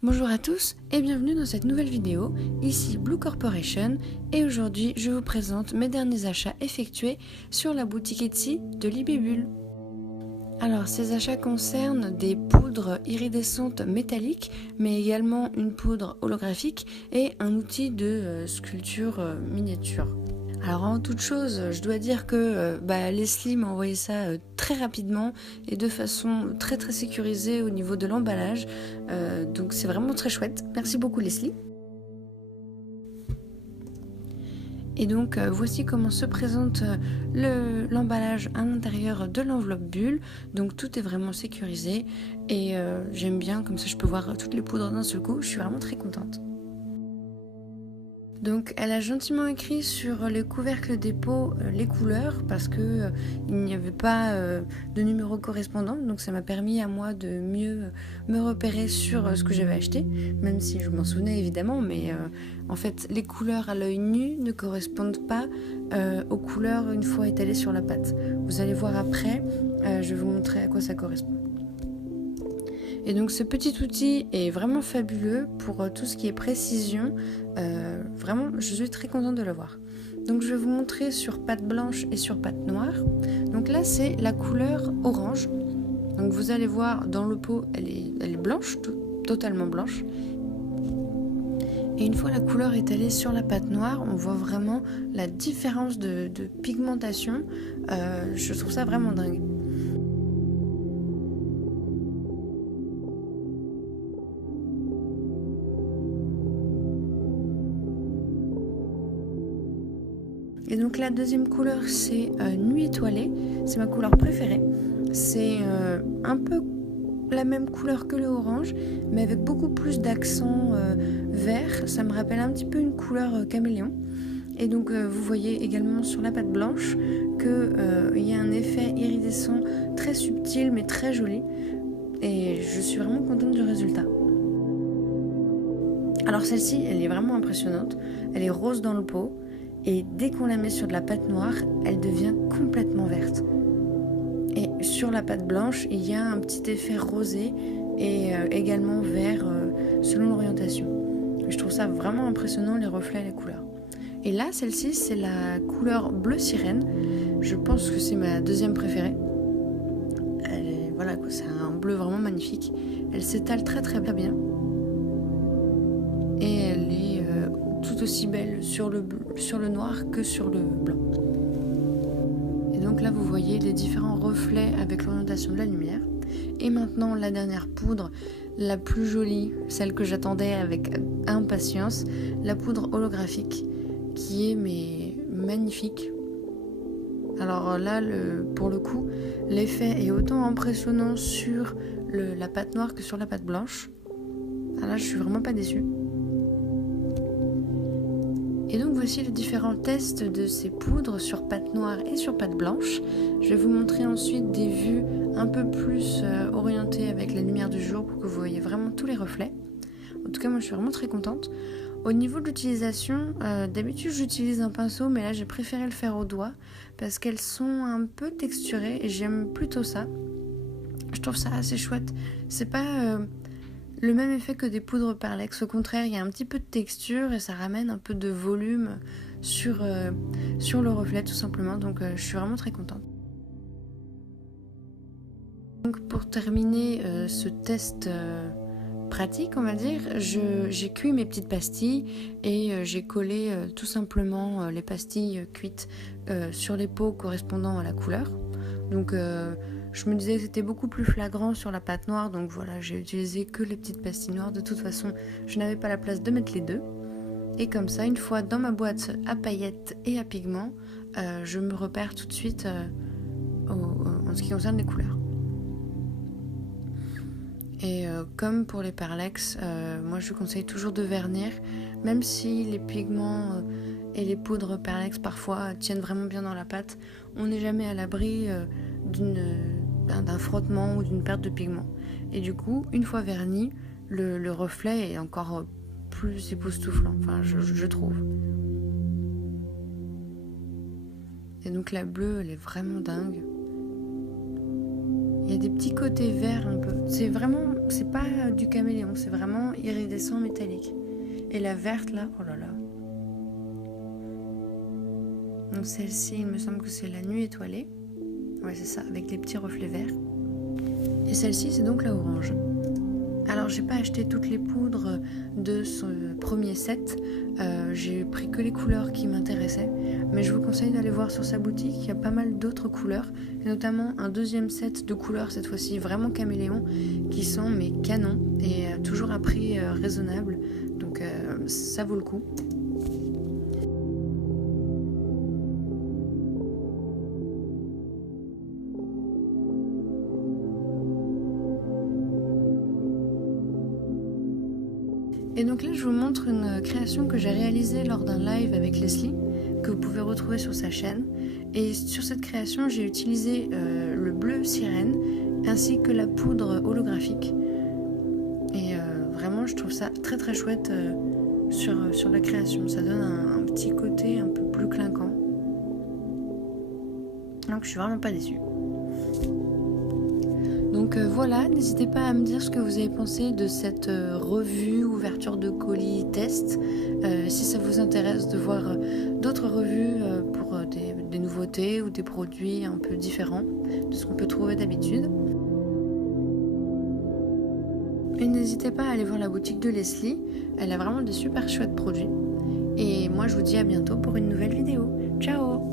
Bonjour à tous et bienvenue dans cette nouvelle vidéo, ici Blue Corporation et aujourd'hui je vous présente mes derniers achats effectués sur la boutique Etsy de Libébule. Alors ces achats concernent des poudres iridescentes métalliques mais également une poudre holographique et un outil de sculpture miniature. Alors en toute chose, je dois dire que Leslie m'a envoyé ça très rapidement et de façon très sécurisée au niveau de l'emballage. Donc c'est vraiment très chouette. Merci beaucoup Leslie. Et donc voici comment se présente l'emballage à l'intérieur de l'enveloppe bulle. Donc tout est vraiment sécurisé et j'aime bien, comme ça je peux voir toutes les poudres d'un seul coup. Je suis vraiment très contente. Donc elle a gentiment écrit sur les couvercles des pots les couleurs parce que il n'y avait pas de numéro correspondant, donc ça m'a permis à moi de mieux me repérer sur ce que j'avais acheté, même si je m'en souvenais évidemment, mais en fait les couleurs à l'œil nu ne correspondent pas aux couleurs une fois étalées sur la pâte. Vous allez voir après, je vais vous montrer à quoi ça correspond. Et donc ce petit outil est vraiment fabuleux pour tout ce qui est précision. Vraiment, je suis très contente de le voir. Donc je vais vous montrer sur pâte blanche et sur pâte noire. Donc là c'est la couleur orange. Donc vous allez voir dans le pot, elle est blanche, totalement blanche. Et une fois la couleur étalée sur la pâte noire, on voit vraiment la différence de pigmentation. Je trouve ça vraiment dingue. Et donc la deuxième couleur c'est Nuit étoilée, c'est ma couleur préférée. C'est un peu la même couleur que le orange, mais avec beaucoup plus d'accent vert. Ça me rappelle un petit peu une couleur caméléon. Et donc vous voyez également sur la pâte blanche qu'il y a un effet iridescent très subtil mais très joli. Et je suis vraiment contente du résultat. Alors celle-ci, elle est vraiment impressionnante. Elle est rose dans le pot. Et dès qu'on la met sur de la pâte noire, elle devient complètement verte. Et sur la pâte blanche, il y a un petit effet rosé et également vert selon l'orientation. Je trouve ça vraiment impressionnant, les reflets et les couleurs. Et là, celle-ci, c'est la couleur bleu sirène. Je pense que c'est ma deuxième préférée. Voilà, c'est un bleu vraiment magnifique. Elle s'étale très bien. Et elle est tout aussi belle sur le noir que sur le blanc. Et donc là vous voyez les différents reflets avec l'orientation de la lumière. Et maintenant la dernière poudre, la plus jolie, celle que j'attendais avec impatience, la poudre holographique qui est magnifique. Alors là pour le coup l'effet est autant impressionnant sur la pâte noire que sur la pâte blanche. Alors là je suis vraiment pas déçue. Et donc voici les différents tests de ces poudres sur pâte noire et sur pâte blanche. Je vais vous montrer ensuite des vues un peu plus orientées avec la lumière du jour pour que vous voyez vraiment tous les reflets. En tout cas moi je suis vraiment très contente. Au niveau de l'utilisation, d'habitude j'utilise un pinceau mais là j'ai préféré le faire au doigt parce qu'elles sont un peu texturées et j'aime plutôt ça. Je trouve ça assez chouette. C'est pas le même effet que des poudres Perlex. Au contraire, il y a un petit peu de texture et ça ramène un peu de volume sur le reflet tout simplement. Donc je suis vraiment très contente. Donc pour terminer ce test pratique, on va dire, j'ai cuit mes petites pastilles et j'ai collé tout simplement les pastilles cuites sur les pots correspondant à la couleur. Donc je me disais que c'était beaucoup plus flagrant sur la pâte noire, donc voilà, j'ai utilisé que les petites pastilles noires. De toute façon, je n'avais pas la place de mettre les deux. Et comme ça, une fois dans ma boîte à paillettes et à pigments, je me repère tout de suite en ce qui concerne les couleurs. Et comme pour les Perlex, moi je conseille toujours de vernir, même si les pigments et les poudres Perlex parfois tiennent vraiment bien dans la pâte, on n'est jamais à l'abri d'un frottement ou d'une perte de pigment. Et du coup, une fois verni, le reflet est encore plus époustouflant, enfin je trouve. Et donc la bleue, elle est vraiment dingue. Il y a des petits côtés verts un peu. C'est pas du caméléon, c'est vraiment iridescent métallique. Et la verte là, oh là là. Donc celle-ci, il me semble que c'est la nuit étoilée. Ouais, c'est ça, avec les petits reflets verts. Et celle-ci, c'est donc la orange. Alors, j'ai pas acheté toutes les poudres de ce premier set. J'ai pris que les couleurs qui m'intéressaient. Mais je vous conseille d'aller voir sur sa boutique. Il y a pas mal d'autres couleurs. Et notamment un deuxième set de couleurs, cette fois-ci vraiment caméléon, qui sont mes canons. Et toujours à prix raisonnable. Donc, ça vaut le coup. Et donc là, je vous montre une création que j'ai réalisée lors d'un live avec Leslie, que vous pouvez retrouver sur sa chaîne. Et sur cette création, j'ai utilisé le bleu sirène, ainsi que la poudre holographique. Et vraiment, je trouve ça très très chouette sur la création. Ça donne un petit côté un peu plus clinquant. Donc je suis vraiment pas déçue. Donc voilà, n'hésitez pas à me dire ce que vous avez pensé de cette revue ouverture de colis test. Si ça vous intéresse de voir d'autres revues pour des nouveautés ou des produits un peu différents de ce qu'on peut trouver d'habitude. Et n'hésitez pas à aller voir la boutique de Leslie, elle a vraiment des super chouettes produits. Et moi je vous dis à bientôt pour une nouvelle vidéo. Ciao!